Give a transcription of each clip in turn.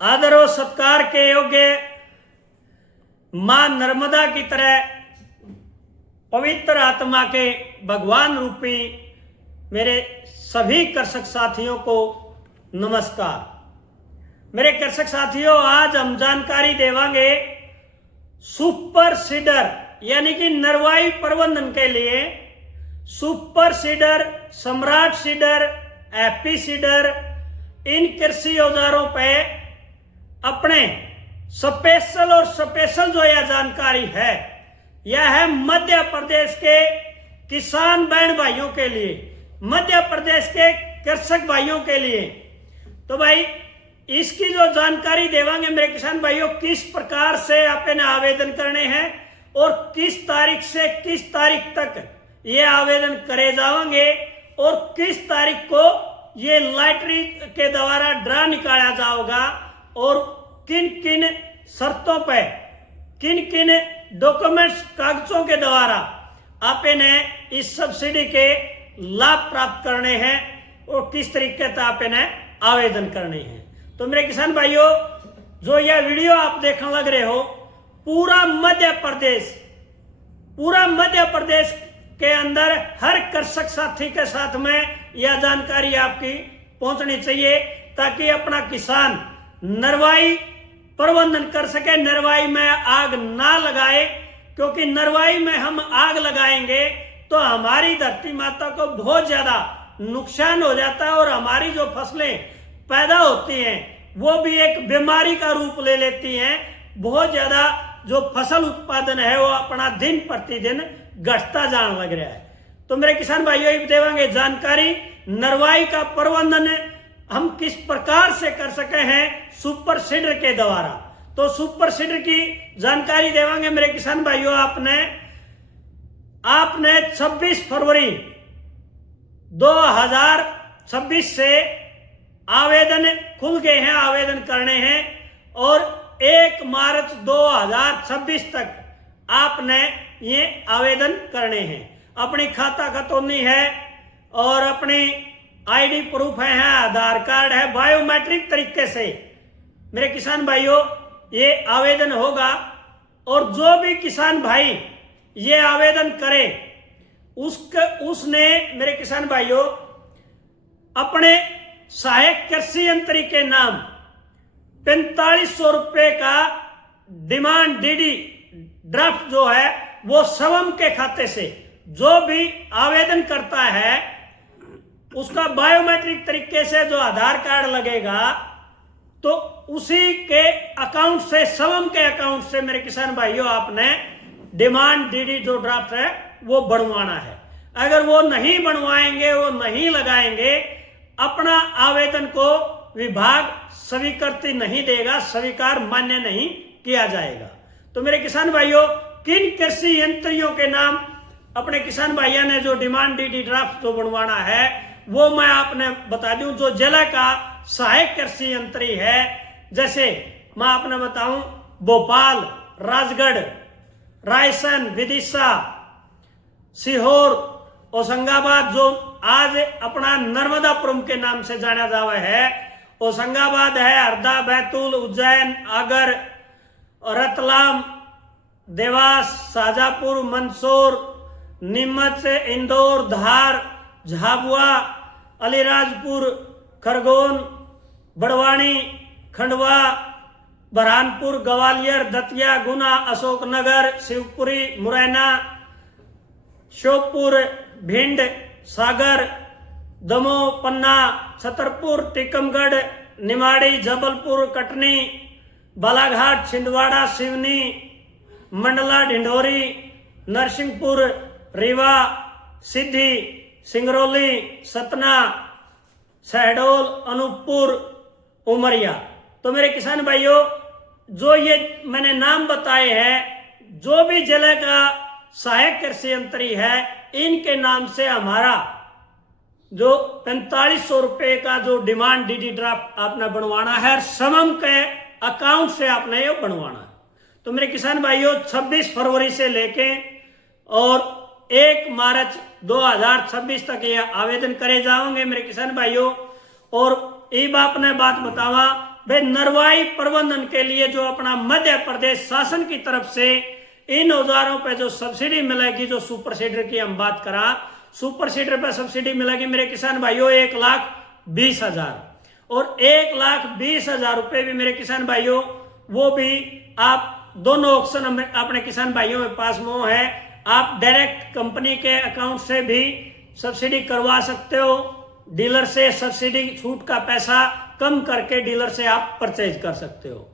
आदर और सत्कार के योग्य मां नर्मदा की तरह पवित्र आत्मा के भगवान रूपी मेरे सभी कृषक साथियों को नमस्कार। मेरे कृषक साथियों, आज हम जानकारी देवांगे सुपर सीडर यानी कि नरवाई प्रबंधन के लिए सुपर सीडर, सम्राट सीडर, एपी सीडर, इन कृषि औजारों पे अपने स्पेशल जो यह जानकारी है, यह है मध्य प्रदेश के किसान बहन भाइयों के लिए, मध्य प्रदेश के कृषक भाइयों के लिए। तो भाई इसकी जो जानकारी देवांगे मेरे किसान भाइयों, किस प्रकार से आपने आवेदन करने हैं और किस तारीख से किस तारीख तक ये आवेदन करे जाएंगे और किस तारीख को ये लॉटरी के द्वारा ड्रा निकाला जाएगा और किन किन शर्तों पर, किन किन डॉक्यूमेंट्स कागजों के द्वारा आपने इस सब्सिडी के लाभ प्राप्त करने हैं और किस तरीके से आपने आवेदन करने हैं। तो मेरे किसान भाइयों, जो यह वीडियो आप देखने लग रहे हो, पूरा मध्य प्रदेश के अंदर हर कृषक साथी के साथ में यह जानकारी आपकी पहुंचनी चाहिए ताकि अपना किसान नरवाई प्रबंधन कर सके, नरवाई में आग ना लगाए, क्योंकि नरवाई में हम आग लगाएंगे तो हमारी धरती माता को बहुत ज्यादा नुकसान हो जाता है और हमारी जो फसलें पैदा होती हैं वो भी एक बीमारी का रूप ले लेती हैं। बहुत ज्यादा जो फसल उत्पादन है वो अपना दिन प्रतिदिन घटता जाने लग रहा है। तो मेरे किसान भाइयों, ये देवांगे जानकारी नरवाई का प्रबंधन हम किस प्रकार से कर सके हैं सुपर सीडर के द्वारा। तो सुपर सीडर की जानकारी देवांगे मेरे किसान भाइयों, आपने 26 फरवरी 2026 से आवेदन खुल गए हैं, आवेदन करने हैं और 1 मार्च 2026 तक आपने ये आवेदन करने हैं। अपनी खाता खतौनी है और अपनी आईडी प्रूफ है, आधार कार्ड है, बायोमेट्रिक तरीके से मेरे किसान भाइयों ये आवेदन होगा। और जो भी किसान भाई ये आवेदन करे उसने मेरे किसान भाइयों अपने सहायक कृषि यंत्री के नाम 4500 रुपए का डिमांड डीडी ड्राफ्ट जो है वो स्वयं के खाते से जो भी आवेदन करता है उसका बायोमेट्रिक तरीके से जो आधार कार्ड लगेगा तो उसी के अकाउंट से, स्वयं के अकाउंट से मेरे किसान भाइयों आपने डिमांड डीडी जो ड्राफ्ट है वो बनवाना है। अगर वो नहीं बनवाएंगे, वो नहीं लगाएंगे, अपना आवेदन को विभाग स्वीकृति नहीं देगा, स्वीकार मान्य नहीं किया जाएगा। तो मेरे किसान भाइयों, किन कृषि यंत्रियों के नाम अपने किसान भाइयों ने जो डिमांड डीडी ड्राफ्ट जो बनवाना है वो मैं आपने बता दूं। जो जिला का सहायक कृषि यंत्री है, जैसे मैं आपने बताऊं भोपाल, राजगढ़, रायसेन, विदिशा, सीहोर, होशंगाबाद, जो आज अपना नर्मदापुरम के नाम से जाना जावा है, होशंगाबाद है, हरदा, बैतूल, उज्जैन, आगर, रतलाम, देवास, शाजापुर, मंदसौर, नीमच, इंदौर, धार, झाबुआ, अलीराजपुर, खरगोन, बड़वानी, खंडवा, बरहानपुर, ग्वालियर, दतिया, गुना, अशोकनगर, शिवपुरी, मुरैना, श्योपुर, भिंड, सागर, दमोह, पन्ना, छतरपुर, टीकमगढ़, निमाड़ी, जबलपुर, कटनी, बालाघाट, छिंदवाड़ा, सिवनी, मंडला, ढिंढोरी, नरसिंहपुर, रीवा, सिद्धि, सिंगरौली, सतना, शहडोल, अनूपपुर, उमरिया। तो मेरे किसान भाइयों, जो ये मैंने नाम बताए हैं, जो भी जिले का सहायक कृषि यंत्री है, इनके नाम से हमारा जो 4500 रुपए का जो डिमांड डीडी ड्राफ्ट आपने बनवाना है, समम के अकाउंट से आपने ये बनवाना है। तो मेरे किसान भाइयों, 26 फरवरी से लेके और 1 मार्च 2026 तक ये आवेदन करे जाओगे मेरे किसान भाइयों। और एक आपने बात बतावा, भाई नरवाई प्रबंधन के लिए जो अपना मध्य प्रदेश शासन की तरफ से इन औजारों पे जो सब्सिडी मिलेगी, जो सुपर सीडर की हम बात करा, सुपर सीडर पे सब्सिडी मिलेगी मेरे किसान भाइयों 1,20,000 और 1,20,000 रुपए भी मेरे किसान भाइयों, वो भी आप दोनों ऑप्शन अपने किसान भाइयों के पास में है। आप डायरेक्ट कंपनी के अकाउंट से भी सब्सिडी करवा सकते हो, डीलर से सब्सिडी छूट का पैसा कम करके डीलर से आप परचेज कर सकते हो,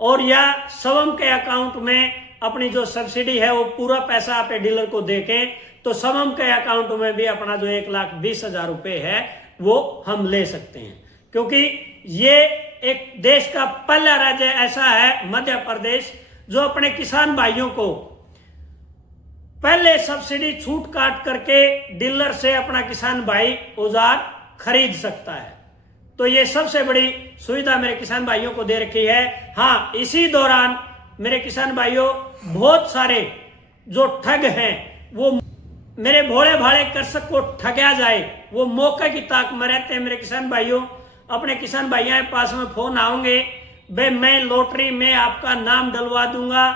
और या स्वयं के अकाउंट में अपनी जो सब्सिडी है वो पूरा पैसा आप डीलर को देके तो स्वयं के अकाउंट में भी अपना जो 1,20,000 रुपए है वो हम ले सकते हैं। क्योंकि ये एक देश का पहला राज्य ऐसा है मध्य प्रदेश जो अपने किसान भाइयों को पहले सब्सिडी छूट काट करके डीलर से अपना किसान भाई औजार खरीद सकता है। तो ये सबसे बड़ी सुविधा मेरे किसान भाइयों को दे रखी है। हाँ, इसी दौरान मेरे किसान भाइयों बहुत सारे जो ठग हैं वो मेरे भोले भाले कृषक को ठगा जाए वो मौके की ताक में रहते हैं। मेरे किसान भाइयों, अपने किसान भाइयों के पास में फोन आओगे, भाई मैं लॉटरी में आपका नाम डलवा दूंगा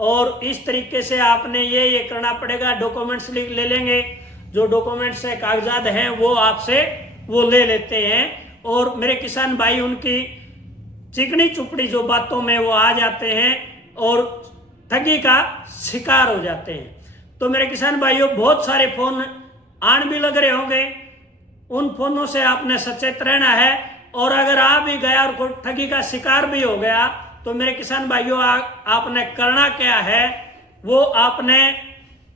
और इस तरीके से आपने ये करना पड़ेगा, डॉक्यूमेंट्स ले लेंगे, जो डॉक्यूमेंट्स है कागजात हैं वो आपसे वो ले लेते हैं और मेरे किसान भाई उनकी चिकनी चुपड़ी जो बातों में वो आ जाते हैं और ठगी का शिकार हो जाते हैं। तो मेरे किसान भाइयों, बहुत सारे फोन आन भी लग रहे होंगे, उन फोनों से आपने सचेत रहना है। और अगर आ भी गया और ठगी का शिकार भी हो गया तो मेरे किसान भाइयों आपने करना क्या है वो आपने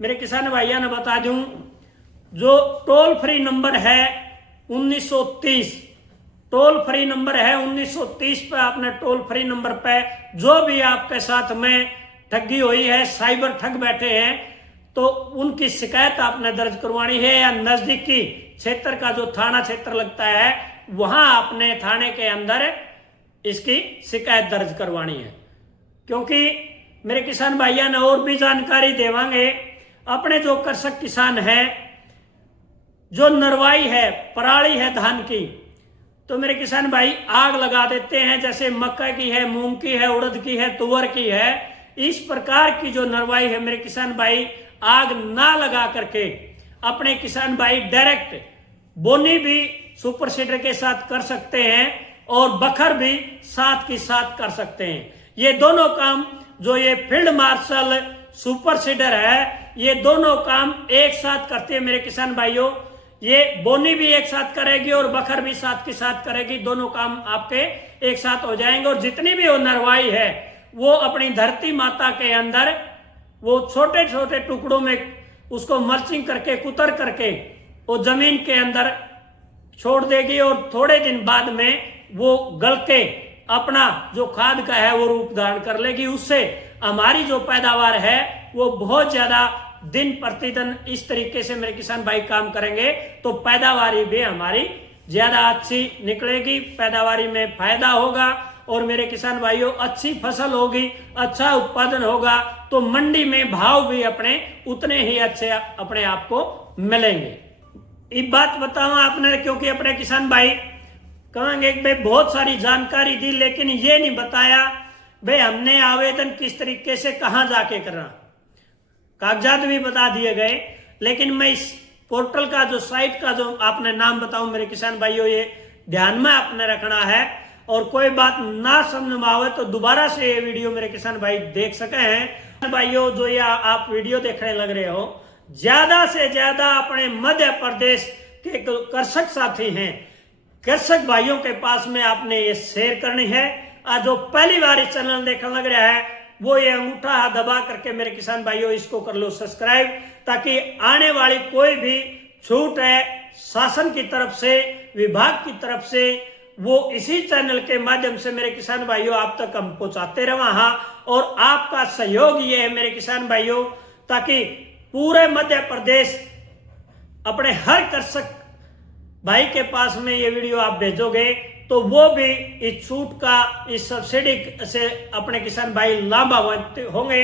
मेरे किसान भाइयों ने बता दूं, जो टोल फ्री नंबर है 1930, टोल फ्री नंबर है 1930 पे आपने टोल फ्री नंबर पे जो भी आपके साथ में ठगी हुई है, साइबर ठग बैठे हैं, तो उनकी शिकायत आपने दर्ज करवानी है या नजदीकी क्षेत्र का जो थाना क्षेत्र लगता है वहां आपने थाने के अंदर इसकी शिकायत दर्ज करवानी है। क्योंकि मेरे किसान भाइयों ने और भी जानकारी देवांगे, अपने जो कृषक किसान है जो नरवाई है, पराली है धान की, तो मेरे किसान भाई आग लगा देते हैं, जैसे मक्का की है, मूंग की है, उड़द की है, तुअर की है, इस प्रकार की जो नरवाई है मेरे किसान भाई आग ना लगा करके अपने किसान भाई डायरेक्ट बोनी भी सुपर सीडर के साथ कर सकते हैं और बखर भी साथ की साथ कर सकते हैं। ये दोनों काम जो ये फील्ड मार्शल सुपर सीडर है ये दोनों काम एक साथ करते हैं मेरे किसान भाइयों। ये बोनी भी एक साथ करेगी और बखर भी साथ के साथ करेगी, दोनों काम आपके एक साथ हो जाएंगे। और जितनी भी वो नरवाई है वो अपनी धरती माता के अंदर वो छोटे छोटे टुकड़ों में उसको मल्चिंग करके कुतर करके वो जमीन के अंदर छोड़ देगी और थोड़े दिन बाद में वो गल के अपना जो खाद का है वो रूप धारण कर लेगी। उससे हमारी जो पैदावार है वो बहुत ज्यादा दिन प्रतिदिन इस तरीके से मेरे किसान भाई काम करेंगे तो पैदावारी भी हमारी ज्यादा अच्छी निकलेगी, पैदावारी में फायदा होगा और मेरे किसान भाइयों अच्छी फसल होगी, अच्छा उत्पादन होगा तो मंडी में भाव भी अपने उतने ही अच्छे अपने आप को मिलेंगे। एक बात बताऊं आपने, क्योंकि अपने किसान भाई कहेंगे भाई बहुत सारी जानकारी दी लेकिन ये नहीं बताया भाई हमने आवेदन किस तरीके से कहां जाके करना, कागजात भी बता दिए गए लेकिन मैं इस पोर्टल का जो साइट का जो आपने नाम बताऊं मेरे किसान भाइयों, ये ध्यान में आपने रखना है और कोई बात ना समझ में आवे तो दोबारा से ये वीडियो मेरे किसान भाई देख सके हैं। भाइयों जो ये आप वीडियो देखने लग रहे हो, ज्यादा से ज्यादा अपने मध्य प्रदेश के कृषक साथी हैं, कृषक भाइयों के पास में आपने ये शेयर करनी है। आज जो पहली बार इस चैनल देखने लग रहा है वो ये अंगूठा हाथ दबा करके मेरे किसान भाइयों इसको कर लो सब्सक्राइब, ताकि आने वाली कोई भी छूट है शासन की तरफ से, विभाग की तरफ से, वो इसी चैनल के माध्यम से मेरे किसान भाइयों आप तक हम पहुंचाते रहा। हाँ, और आपका सहयोग ये है मेरे किसान भाइयों, ताकि पूरे मध्य प्रदेश अपने हर कृषक भाई के पास में ये वीडियो आप भेजोगे तो वो भी इस छूट का, इस सब्सिडी से अपने किसान भाई लाभान्वित होंगे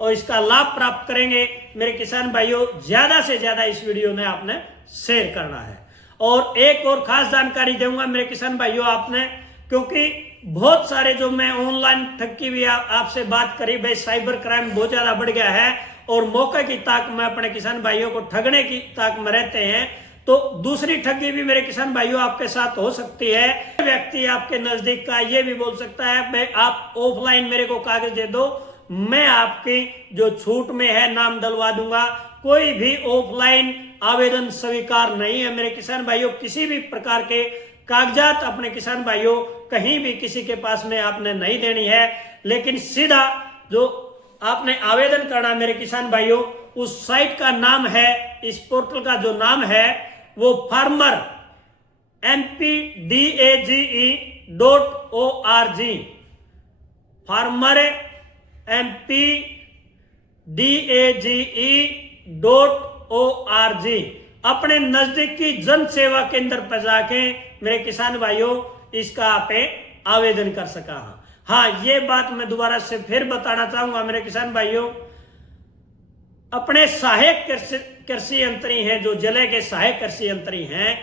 और इसका लाभ प्राप्त करेंगे। मेरे किसान भाइयों ज्यादा से ज्यादा इस वीडियो में आपने शेयर करना है। और एक और खास जानकारी दूंगा मेरे किसान भाइयों आपने, क्योंकि बहुत सारे जो मैं ऑनलाइन ठगी भी आपसे बात करी, भाई साइबर क्राइम बहुत ज्यादा बढ़ गया है और मौके की ताक में अपने किसान भाइयों को ठगने की ताक में रहते हैं। तो दूसरी ठगी भी मेरे किसान भाइयों आपके साथ हो सकती है। व्यक्ति आपके नजदीक का ये भी बोल सकता है भाई आप ऑफलाइन मेरे को कागज दे दो, मैं आपकी जो छूट में है नाम डलवा दूंगा। कोई भी ऑफलाइन आवेदन स्वीकार नहीं है मेरे किसान भाइयों। किसी भी प्रकार के कागजात अपने किसान भाइयों कहीं भी किसी के पास में आपने नहीं देनी है, लेकिन सीधा जो आपने आवेदन करना मेरे किसान भाइयों, उस साइट का नाम है, इस पोर्टल का जो नाम है वो फार्मर mpdage.org, फार्मर mpdage.org। अपने नजदीकी जन सेवा केंद्र पर जाके मेरे किसान भाइयों इसका आप आवेदन कर सका। हाँ, ये बात मैं दोबारा से फिर बताना चाहूंगा मेरे किसान भाइयों, अपने सहायक कृषि यंत्री हैं, जो जिले के सहायक कृषि यंत्री हैं,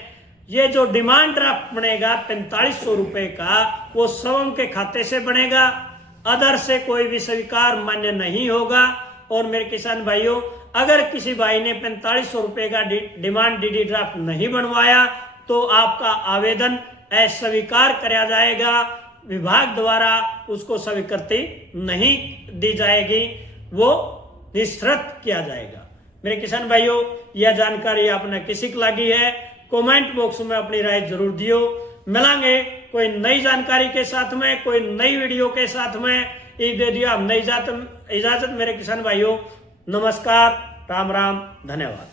ये जो डिमांड ड्राफ्ट बनेगा 4500 रुपए का, वो स्वयं के खाते से बनेगा, अदर से कोई भी स्वीकार मान्य नहीं होगा। और मेरे किसान भाइयों, अगर किसी भाई ने 4500 रुपए का डिमांड डीडी ड्राफ्ट नहीं बनवाया तो आपका आवेदन अस्वीकार कराया जाएगा। विभाग द्वारा उसको स्वीकृति नहीं दी जाएगी, वो निष्कृत किया जाएगा। मेरे किसान भाइयों, यह जानकारी आपने किसी को लगी है, कमेंट बॉक्स में अपनी राय जरूर दियो। मिलेंगे कोई नई जानकारी के साथ में, कोई नई वीडियो के साथ में। दे दिया हमने इजाजत मेरे किसान भाइयों। नमस्कार, राम राम, धन्यवाद।